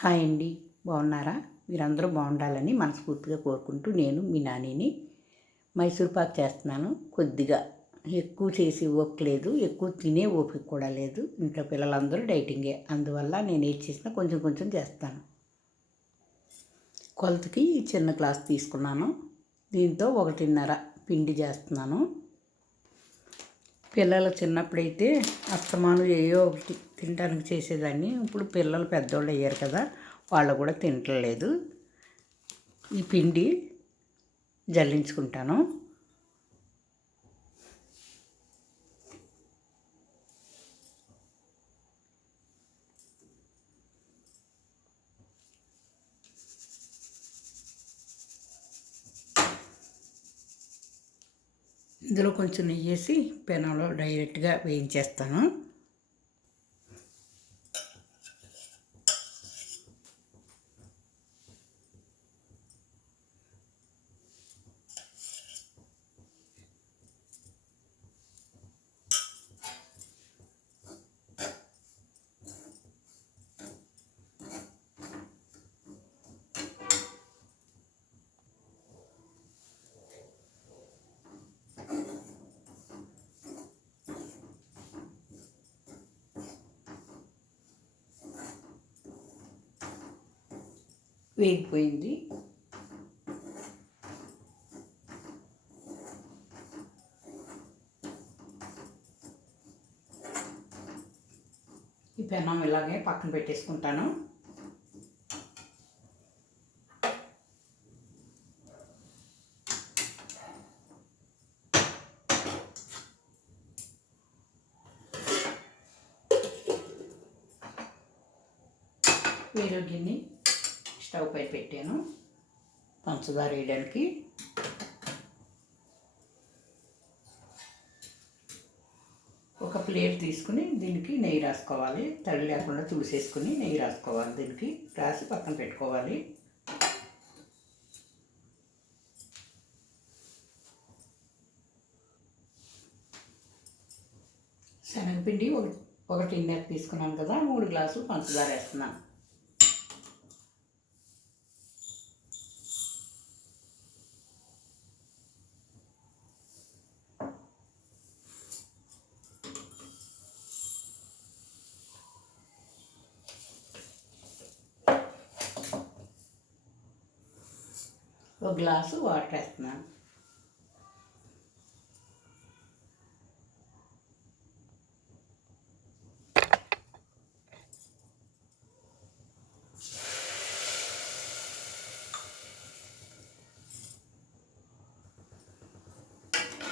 Hi అండి, బాగున్నారా? మీరందరూ బాగుండాలని మనస్ఫూర్తిగా కోరుకుంటూ నేను మీ నానిని మైసూర్ పాక్ చేస్తున్నాను. కొద్దిగా ఎక్కువ చేసి ఓపిక లేదు, ఎక్కువ తినే ఓపిక కూడా లేదు. ఇంట్లో పిల్లలందరూ డైటింగే, అందువల్ల నేను ఏది చేసినా కొంచెం కొంచెం చేస్తాను. కొలతకి చిన్న గ్లాస్ తీసుకున్నాను. దీంతో 1.5 పిండి చేస్తున్నాను. పిల్లలు చిన్నప్పుడైతే అస్తమాను ఏయో ఒకటి తినడానికి చేసేదాన్ని. ఇప్పుడు పిల్లలు పెద్దోళ్ళు అయ్యారు కదా, వాళ్ళు కూడా తినట్లేదు. ఈ పిండి జల్లించుకుంటాను. ఇందులో కొంచెం నెయ్యి వేసి పెనంలో డైరెక్ట్గా వేయించేస్తాను. వేగిపోయింది. ఈ పెనం ఇలాగే పక్కన పెట్టేసుకుంటాను. వేరే గిన్నె స్టవ్ పై పెట్టాను పంచదార వేయడానికి. ఒక ప్లేట్ తీసుకుని దీనికి నెయ్యి రాసుకోవాలి. తడి లేకుండా చూసేసుకుని నెయ్యి రాసుకోవాలి. దీనికి రాసి పక్కన పెట్టుకోవాలి. శనగపిండి 1.5 తీసుకున్నాను కదా, 3 గ్లాసులు పంచదార వేస్తున్నాను. ఒక గ్లాసు వాటర్ వేస్తున్నాను.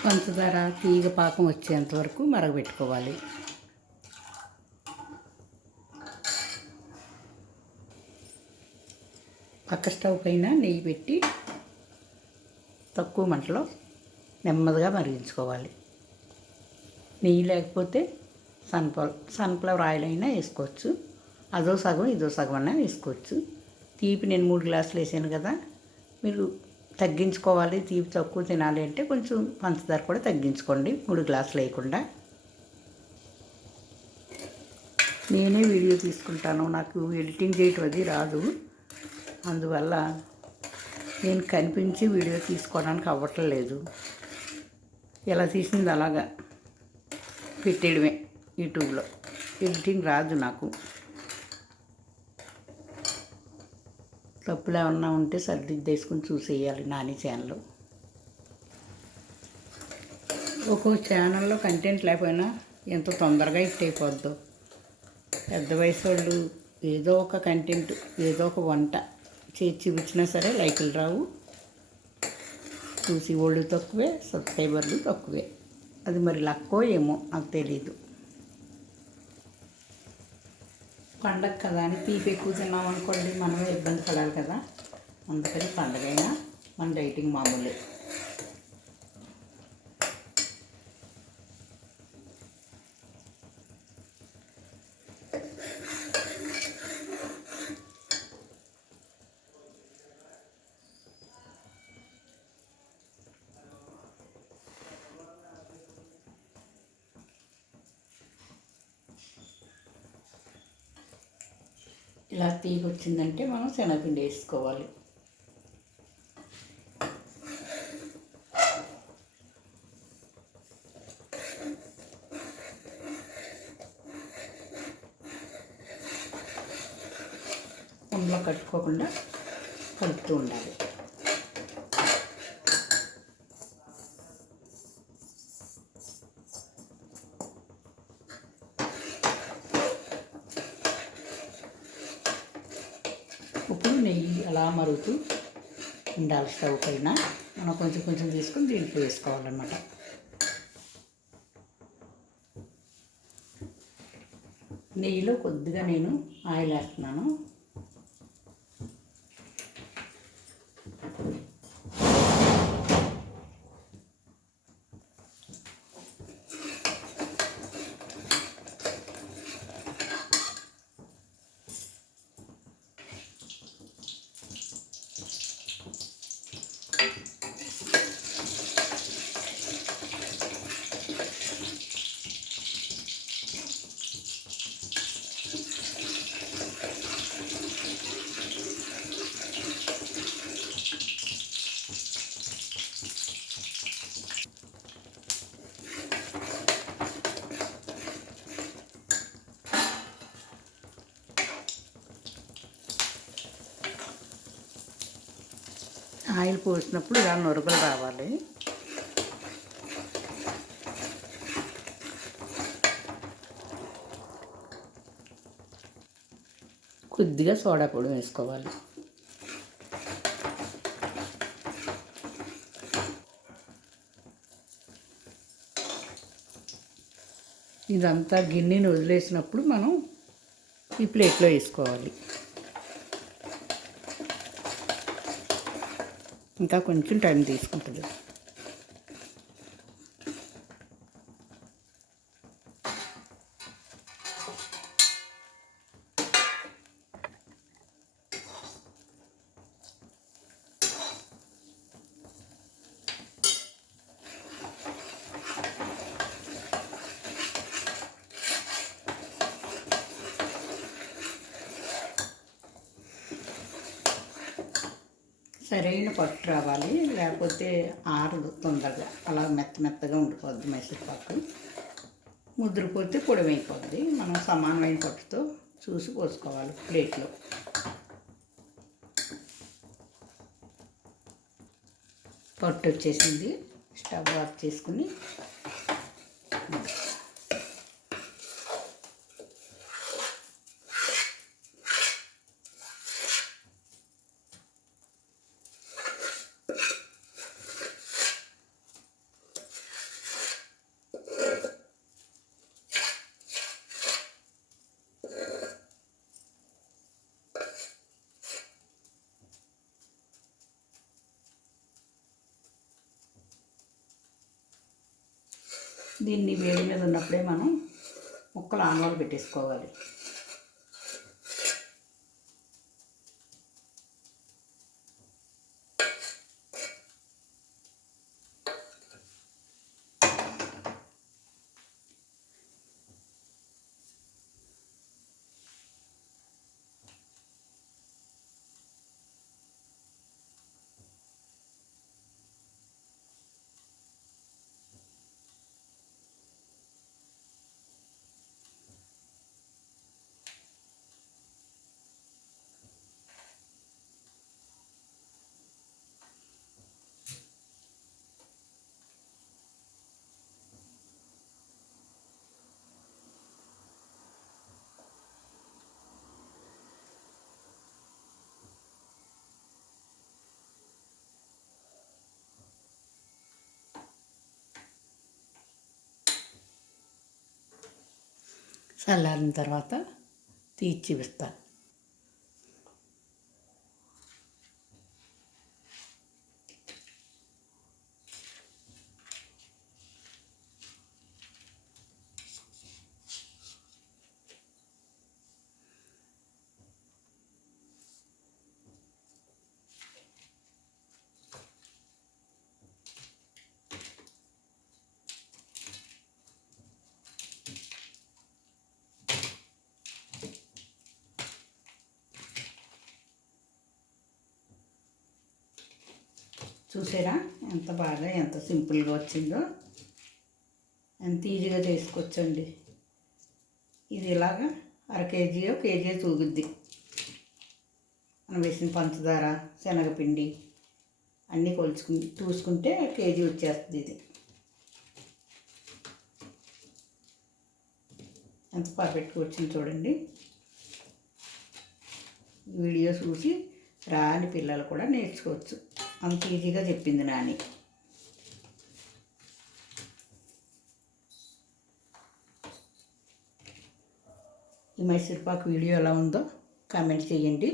పంచదార తీగ పాకం వచ్చేంత వరకు మరగబెట్టుకోవాలి. పక్క స్టవ్ పైన నెయ్యి పెట్టి తక్కువ మంటలో నెమ్మదిగా మరిగించుకోవాలి. నెయ్యి లేకపోతే సన్ఫ్లవర్ ఆయిల్ అయినా వేసుకోవచ్చు. అదో సగం ఇదో సగం అయినా వేసుకోవచ్చు. తీపి నేను 3 గ్లాసులు వేసాను కదా, మీరు తగ్గించుకోవాలి. తీపి తక్కువ తినాలి అంటే కొంచెం పంచదార కూడా తగ్గించుకోండి, 3 గ్లాసులు వేయకుండా. నేనే వీడియో తీసుకుంటాను, నాకు ఎడిటింగ్ చేయటం అది రాదు. అందువల్ల నేను కనిపించి వీడియో తీసుకోవడానికి అవ్వట్లేదు. ఎలా తీసింది అలాగా పెట్టేయడమే యూట్యూబ్లో. ఎడిటింగ్ రాదు నాకు. తప్పులు ఏమన్నా ఉంటే సర్దిద్దేసుకుని చూసేయాలి నాని ఛానల్. ఒక్కో ఛానల్లో కంటెంట్ లేకపోయినా ఎంత తొందరగా హిట్ అయిపోద్దో. పెద్ద వయసు వాళ్ళు ఏదో ఒక కంటెంట్, ఏదో ఒక వంట చేసి చూపించినా సరే లైకులు రావు. చూసి వాళ్ళు తక్కువే, సబ్స్క్రైబర్లు తక్కువే. అది మరి లక్కో ఏమో నాకు తెలీదు. పండగ కదా అని తీపి ఎక్కువ తిన్నామనుకోండి, మనమే ఇబ్బంది పడాలి కదా. అందుకని పండగైనా మన డైటింగ్ మామూలే. ఇలా తీగ వచ్చిందంటే మనం శనగపిండి వేసుకోవాలి. ఉండలో కట్టుకోకుండా కలుపుతూ ఉండాలి. ఇప్పుడు నెయ్యి అలా మరుగుతూ ఉండాలి స్టవ్ పైన. మనం కొంచెం కొంచెం తీసుకొని దీంట్లో వేసుకోవాలన్నమాట. నెయ్యిలో కొద్దిగా నేను ఆయిల్ వేస్తున్నాను. ఆయిల్ పోసినప్పుడు ఇలా నురగలు రావాలి. కొద్దిగా సోడా పొడి వేసుకోవాలి. ఇదంతా గిన్నెని వదిలేసినప్పుడు మనం ఈ ప్లేట్లో వేసుకోవాలి. ఇంకా కొంచెం టైం తీసుకుంటుంది. సరైన పట్టు రావాలి, లేకపోతే ఆరదు తొందరగా. అలా మెత్తగా ఉండిపోద్ది మైసూర్పాకు. ముద్రపోతే పొడివైపోద్ది. మనం సమానమైన పట్టుతో చూసి పోసుకోవాలి ప్లేట్లో. పట్టు వచ్చేసింది. స్టవ్ ఆఫ్ చేసుకుని దీన్ని వేడి మీద ఉన్నప్పుడే మనం ముక్కలు ఆనవాలు పెట్టేసుకోవాలి. చల్లారిన తర్వాత తీసి చూపిస్తాను. చూసారా ఎంత బాగా ఎంత సింపుల్గా వచ్చిందో, ఎంత ఈజీగా చేసుకోవచ్చండి. ఇది ఇలాగా అర కేజీ కేజీ తూగుద్ది. మనం వేసిన పంచదార, శనగపిండి అన్నీ చూసుకుంటే కేజీ వచ్చేస్తుంది. ఇది ఎంత పర్ఫెక్ట్గా వచ్చింది చూడండి. వీడియో చూసి రాని పిల్లలు కూడా నేర్చుకోవచ్చు, అంత ఈజీగా చెప్పింది నాని. ఈ మైసూర్పాకు వీడియో ఎలా ఉందో కామెంట్ చేయండి.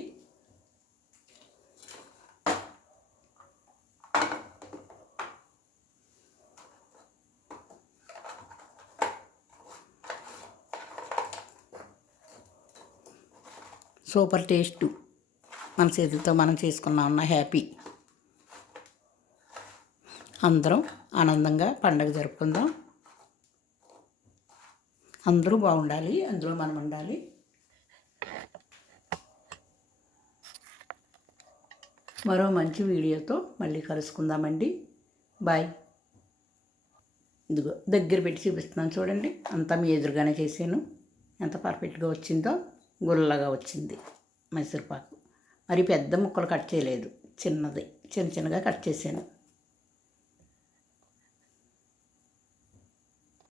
సూపర్ టేస్ట్, మన చేతులతో మనం చేసుకున్నామన్న హ్యాపీ. అందరం ఆనందంగా పండగ జరుపుకుందాం. అందరూ బాగుండాలి, అందులో మనం ఉండాలి. మరో మంచి వీడియోతో మళ్ళీ కలుసుకుందామండి. బాయ్. ఇదిగో దగ్గర పెట్టి చూపిస్తున్నాను చూడండి, అంతా మీ ఎదురుగానే చేశాను. ఎంత పర్ఫెక్ట్గా వచ్చిందో, గుల్లగా వచ్చింది మైసూర్పాకు. మరి పెద్ద ముక్కలు కట్ చేయలేదు, చిన్నగా కట్ చేశాను.